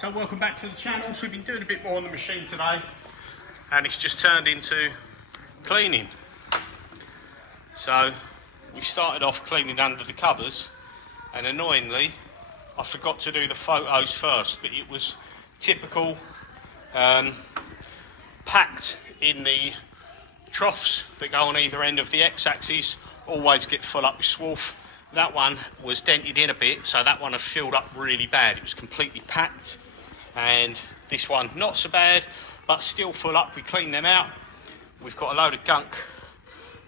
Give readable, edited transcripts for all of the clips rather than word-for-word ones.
So welcome back to the channel. So we've been doing a bit more on the machine today, and it's just turned into cleaning. So we started off cleaning under the covers, and annoyingly I forgot to do the photos first, but it was typical, packed in the troughs that go on either end of the x-axis, always get full up with swarf. That one was dented in a bit, so that one had filled up really bad. It was completely packed, and this one not so bad, but still full up. We cleaned them out. We've got a load of gunk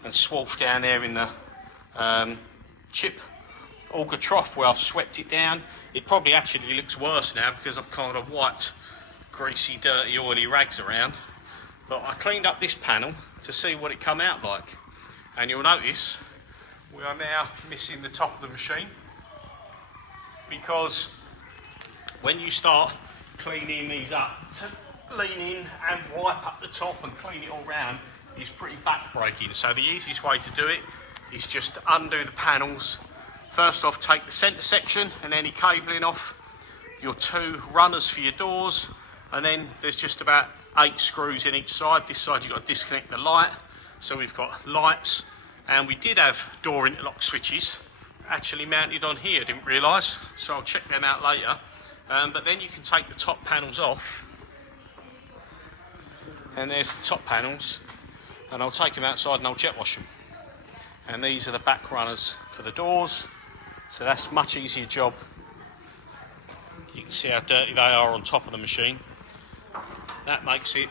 and swarf down there in the chip auger trough where I've swept it down. It probably actually looks worse now because I've kind of wiped greasy, dirty, oily rags around. But I cleaned up this panel to see what it come out like, and you'll notice we are now missing the top of the machine, because when you start cleaning these up, to lean in and wipe up the top and clean it all round is pretty back-breaking. So the easiest way to do it is just to undo the panels. First off, take the centre section and any cabling off, your two runners for your doors, and then there's just about 8 screws in each side. This side you've got to disconnect the light, so we've got lights. And we did have door interlock switches actually mounted on here, didn't realise, so I'll check them out later. But then you can take the top panels off, and there's the top panels, and I'll take them outside and I'll jet wash them. And these are the back runners for the doors, so that's a much easier job. You can see how dirty they are on top of the machine. That makes it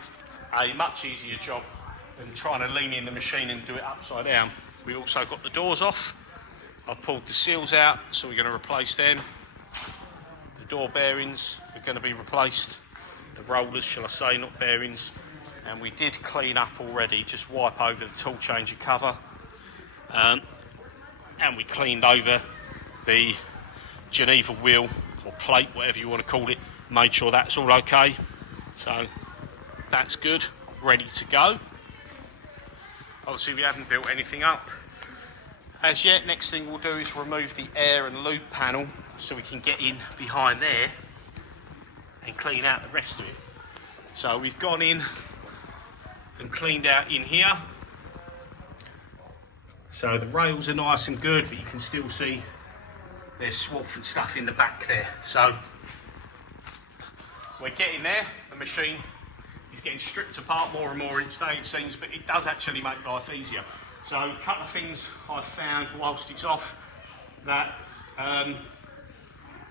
a much easier job than trying to lean in the machine and do it upside down. We also got the doors off. I've pulled the seals out, so we're going to replace them. The door bearings are going to be replaced. The rollers, shall I say, not bearings. And we did clean up already, just wipe over the tool changer cover. And we cleaned over the Geneva wheel or plate, whatever you want to call it. Made sure that's all okay. So that's good, ready to go. Obviously we haven't built anything up as yet. Next thing we'll do is remove the air and lube panel so we can get in behind there and clean out the rest of it. So we've gone in and cleaned out in here. So the rails are nice and good, but you can still see there's swarf and stuff in the back there. So we're getting there. The machine is getting stripped apart more and more each day, it seems, but it does actually make life easier. So a couple of things I've found whilst it's off, that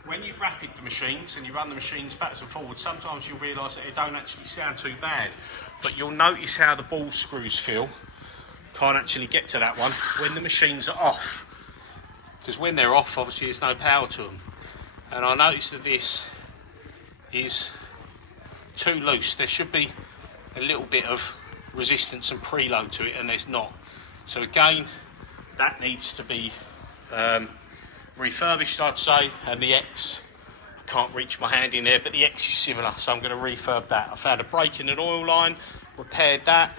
when you rapid the machines and you run the machines backwards and forwards, sometimes you'll realise that it don't actually sound too bad, but you'll notice how the ball screws feel. Can't actually get to that one when the machines are off, because when they're off, obviously there's no power to them. And I noticed that this is too loose. There should be a little bit of resistance and preload to it, and there's not. So again, that needs to be refurbished, I'd say. And the X, I can't reach my hand in there, but the X is similar, so I'm going to refurb that. I found a break in an oil line, repaired that,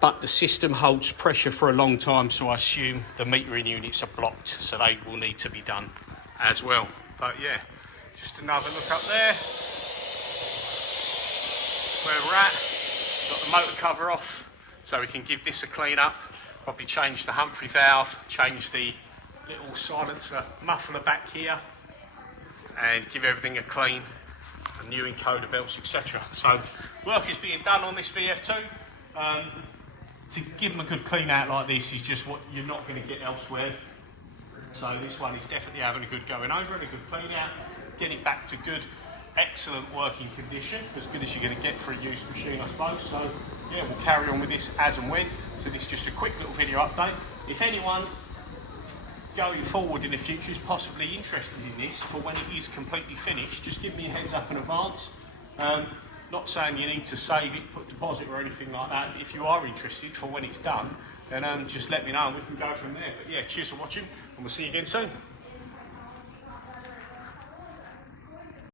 but the system holds pressure for a long time, so I assume the metering units are blocked, so they will need to be done as well. But yeah, just another look up there where we're at. Got the motor cover off, so we can give this a clean up. Probably change the Humphrey valve, change the little silencer muffler back here, and give everything a clean, a new encoder belts, etc. So work is being done on this VF2. To give them a good clean out like this is just what you're not going to get elsewhere. So this one is definitely having a good going over and a good clean out, getting back to good, excellent working condition, as good as you're going to get for a used machine, I suppose. So yeah, we'll carry on with this as and when. So this is just a quick little video update. If anyone going forward in the future is possibly interested in this for when it is completely finished, just give me a heads up in advance. Not saying you need to save it, put deposit or anything like that, but if you are interested for when it's done, then just let me know and we can go from there. But yeah, cheers for watching, and we'll see you again soon.